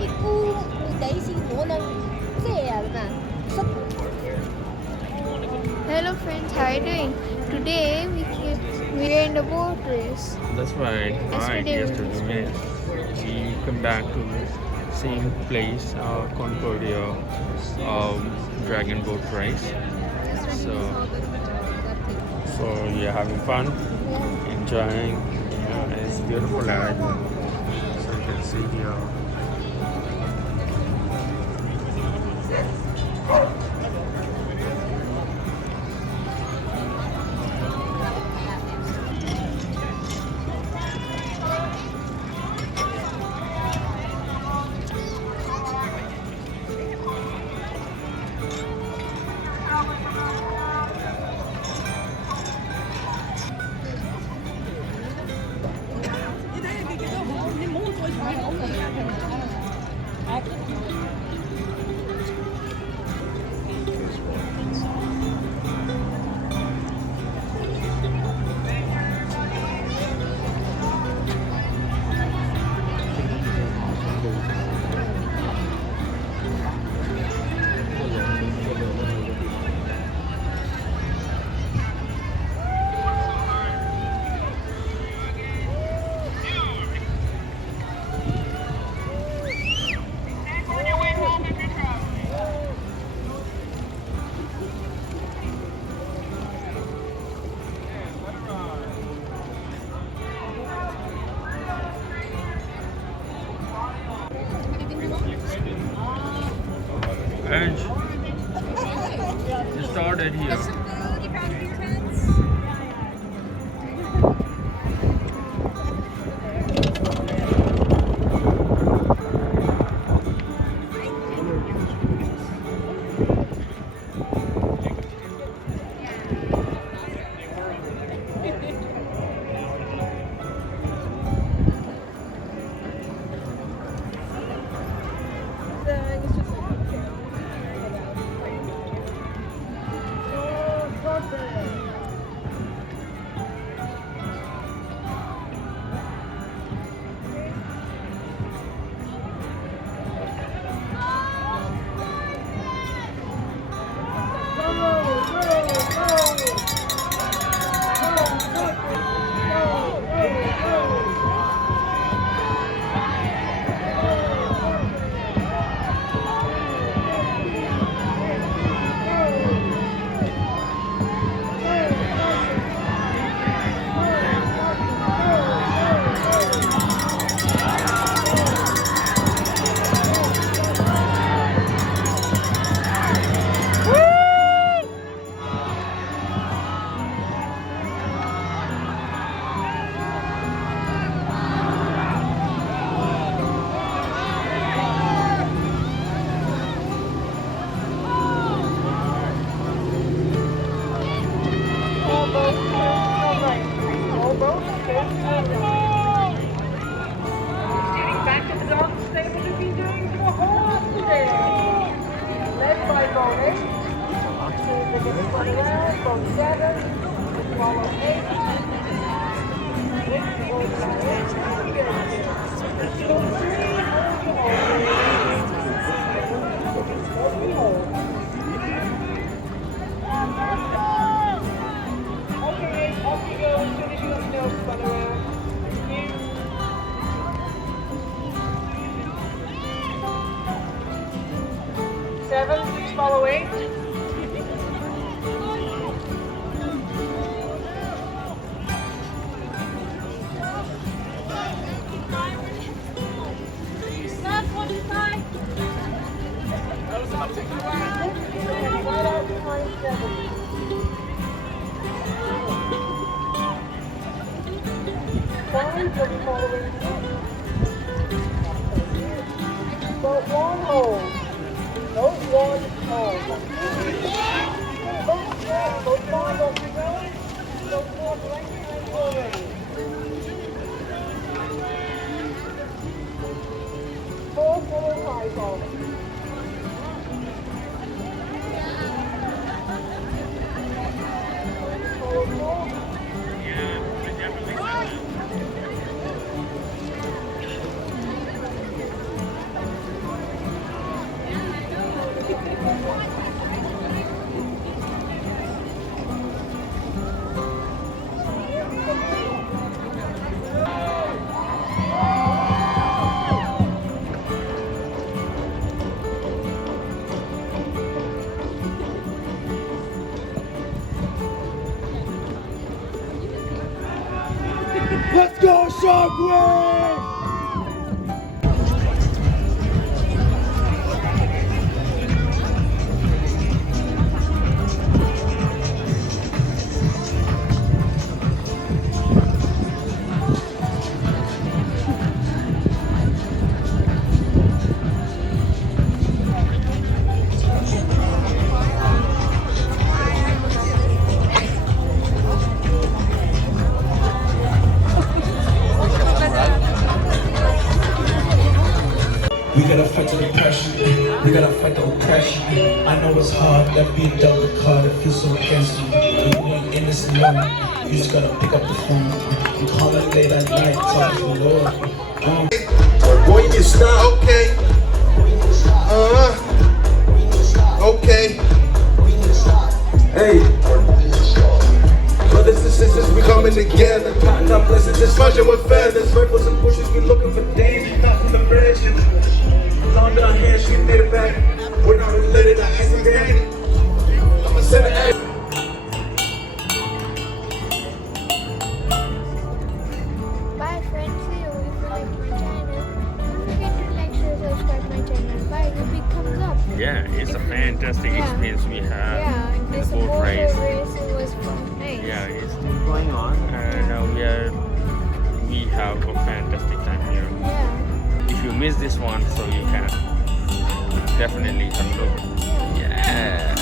一股地是可能这样嘛。Hello friends, how are you doing? Today we are in the boat race. That's right. Yesterday Yesterday we come back to the same place, Concord Dragon Boat Race. So you're having fun, enjoying. Yeah, it's beautiful out. So you can see here. Ansh, you started here. Seven, please follow 8. But one hole. No one hole. Those five off you go. Those four blank already. 4 full high ball. Let's go, Shockwave! We gotta fight the depression, we gotta fight the oppression. I know it's hard, that being double card, it feels so against you. When you ain't innocent alone, you just gotta pick up the phone. I'm calling late at night, talking to the Lord. Boy, you can stop. Okay. Okay. Hey. Brothers and sisters, we coming together. Counting our blessings, just smudging with feathers. Rifles and bushes, we looking for danger. Nothing to mention. Long down hands, we made it back. We're not related, I accident. I'ma send it. Bye friends, see you. If you like my channel, don't forget to like, share, subscribe my channel. Bye, the big thumbs up. Yeah, it's a fantastic Yeah. experience we had Yeah, in the this boat boat race. race, it was fun. Nice. Yeah, it's still going on, and we have a fantastic time here. Yeah. If you miss this one, so you can definitely have a look. Yeah. Yeah.